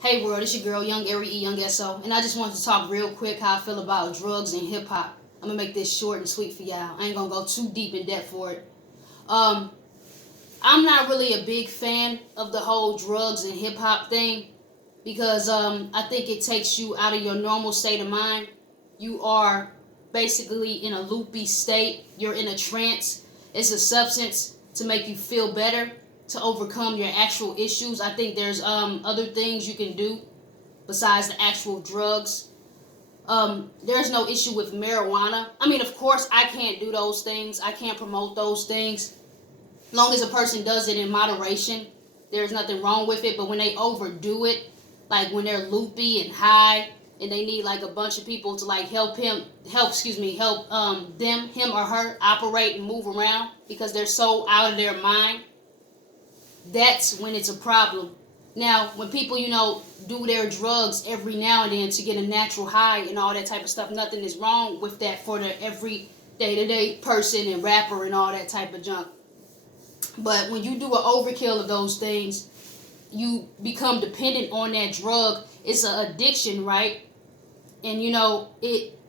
Hey world, it's your girl, Young Ari E, Young SO, and I just wanted to talk real quick how I feel about drugs and hip hop. I'm gonna make this short and sweet for y'all. I ain't gonna go too deep in depth for it. Um, I'm not really a big fan of the whole drugs and hip hop thing because I think it takes you out of your normal state of mind. You are basically in a loopy state. You're in a trance. It's a substance to make you feel better, to overcome your actual issues. I think there's other things you can do besides the actual drugs. There's no issue with marijuana. I mean, of course, I can't do those things. I can't promote those things. As long as a person does it in moderation, there's nothing wrong with it. But when they overdo it, like when they're loopy and high, and they need like a bunch of people to like help him or her operate and move around because they're so out of their mind, that's when it's a problem. Now, when people, do their drugs every now and then to get a natural high and all that type of stuff, nothing is wrong with that for the every day-to-day person and rapper and all that type of junk. But when you do an overkill of those things, you become dependent on that drug. It's an addiction, right? And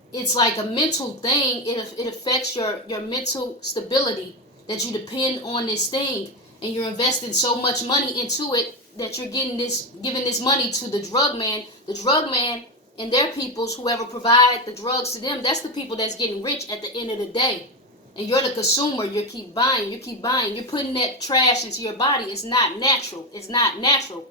it's like a mental thing. It affects your mental stability that you depend on this thing, and you're investing so much money into it that you're giving this money to the drug man. The drug man and their peoples, whoever provide the drugs to them, that's the people that's getting rich at the end of the day. And you're the consumer. You keep buying. You're putting that trash into your body. It's not natural. It's not natural.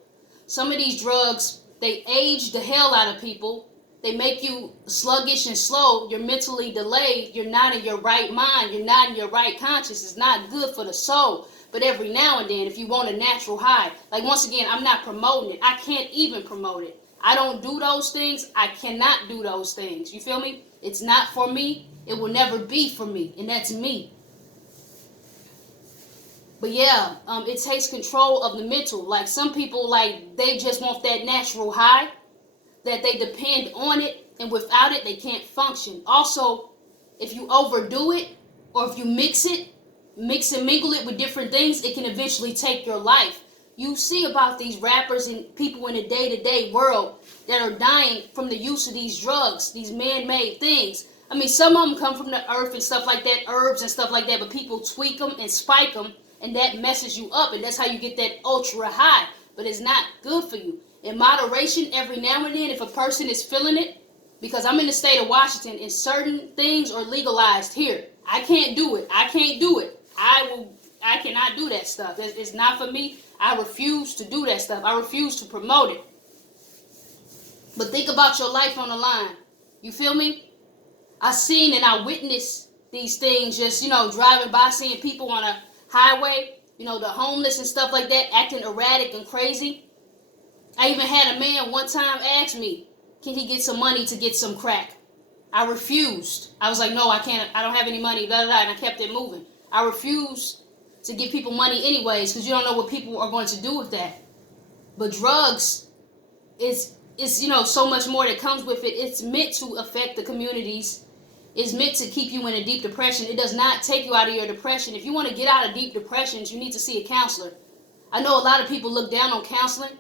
Some of these drugs, they age the hell out of people. They make you sluggish and slow. You're mentally delayed. You're not in your right mind. You're not in your right conscience. It's not good for the soul. But every now and then, if you want a natural high, like once again, I'm not promoting it. I can't even promote it. I don't do those things. I cannot do those things. You feel me? It's not for me. It will never be for me. And that's me. But yeah, it takes control of the mental. Like some people, like they just want that natural high, that they depend on it, and without it, they can't function. Also, if you overdo it, or if you mix and mingle it with different things, it can eventually take your life. You see about these rappers and people in the day-to-day world that are dying from the use of these drugs, these man-made things. I mean, some of them come from the earth and stuff like that, herbs and stuff like that, but people tweak them and spike them, and that messes you up, and that's how you get that ultra high. But it's not good for you. In moderation, every now and then, if a person is feeling it, because I'm in the state of Washington and certain things are legalized here. I can't do it. I can't do it. I cannot do that stuff. It's not for me. I refuse to do that stuff. I refuse to promote it. But think about your life on the line. You feel me? I seen and I witnessed these things just, driving by, seeing people on a highway, the homeless and stuff like that, acting erratic and crazy. I even had a man one time ask me, can he get some money to get some crack? I refused. I was like, no, I can't. I don't have any money, blah, blah, blah, and I kept it moving. I refused to give people money anyways because you don't know what people are going to do with that. But drugs, it's so much more that comes with it. It's meant to affect the communities. It's meant to keep you in a deep depression. It does not take you out of your depression. If you want to get out of deep depressions, you need to see a counselor. I know a lot of people look down on counseling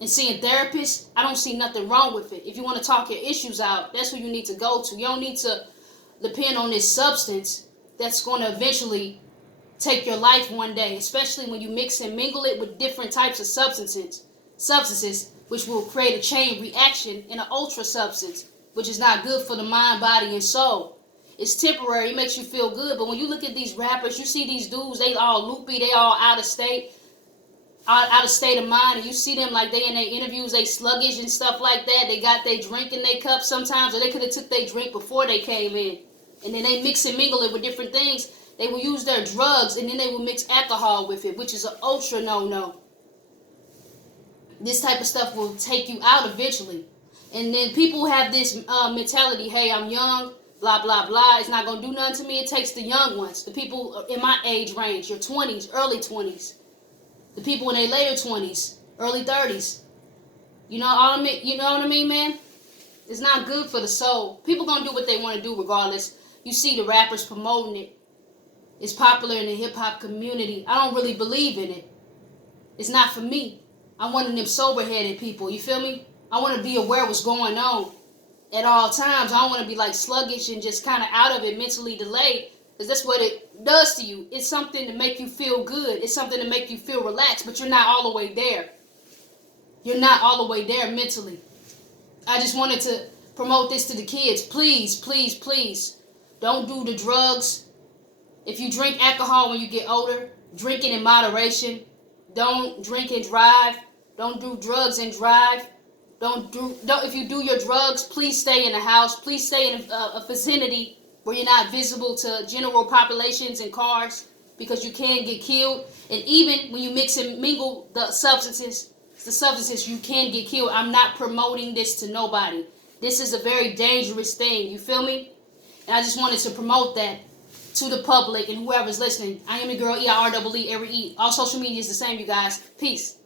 and seeing therapists. I don't see nothing wrong with it. If you want to talk your issues out, that's who you need to go to. You don't need to depend on this substance that's going to eventually take your life one day, especially when you mix and mingle it with different types of substances, which will create a chain reaction in an ultra substance, which is not good for the mind, body, and soul. It's temporary. It makes you feel good. But when you look at these rappers, you see these dudes, they all loopy, they all out of state of mind, and you see them like they in their interviews, they sluggish and stuff like that. They got their drink in their cup sometimes, or they could have took their drink before they came in, and then they mix and mingle it with different things. They will use their drugs, and then they will mix alcohol with it, which is an ultra no-no. This type of stuff will take you out eventually. And then people have this mentality, hey, I'm young, blah, blah, blah. It's not going to do nothing to me. It takes the young ones, the people in my age range, your 20s, early 20s. The people in their later 20s, early 30s. You know what I mean, man? It's not good for the soul. People going to do what they want to do regardless. You see the rappers promoting it. It's popular in the hip-hop community. I don't really believe in it. It's not for me. I'm one of them sober-headed people. You feel me? I want to be aware of what's going on at all times. I don't want to be like sluggish and just kind of out of it, mentally delayed, because that's what it does to you. It's something to make you feel good. It's something to make you feel relaxed, but you're not all the way there. You're not all the way there mentally. I just wanted to promote this to the kids. Please, please, please, don't do the drugs. If you drink alcohol when you get older, drink it in moderation. Don't drink and drive. Don't do drugs and drive. Don't. If you do your drugs, please stay in the house. Please stay in a vicinity where you're not visible to general populations and cars, because you can get killed. And even when you mix and mingle the substances, you can get killed. I'm not promoting this to nobody. This is a very dangerous thing. You feel me? And I just wanted to promote that to the public and whoever's listening. I am your girl, E-I-R-E-E, every E. All social media is the same, you guys. Peace.